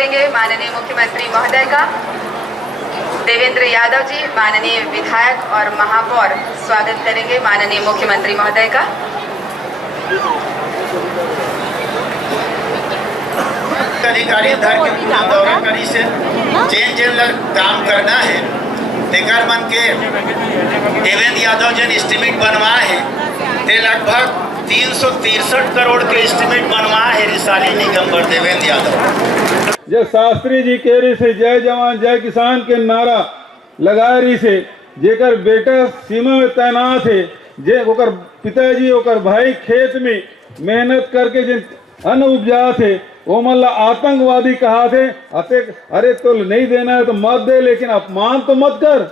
करेंगे माननीय मुख्यमंत्री महोदय का। देवेंद्र यादव जी माननीय विधायक और महापौर स्वागत करेंगे माननीय मुख्यमंत्री महोदय का। अधिकारी धर के पूरा दौरा करी से चेंज काम करना है तेकर मन के देवेंद्र यादव जन एस्टिमेट बनवा है ते लगभग 363 करोड़ के एस्टिमेट बनवा है रिसाली निगम देवेंद्र यादव। जब शास्त्री जी कह रही से जय जवान जय किसान के नारा लगा रही से जेकर बेटा सीमा में तैनात है जे ओकर पिताजी ओकर भाई खेत में मेहनत करके जिन अन्न उपजा थे वो मल्ला आतंकवादी कहा थे अरे तो नहीं देना है तो मत दे लेकिन अपमान तो मत कर।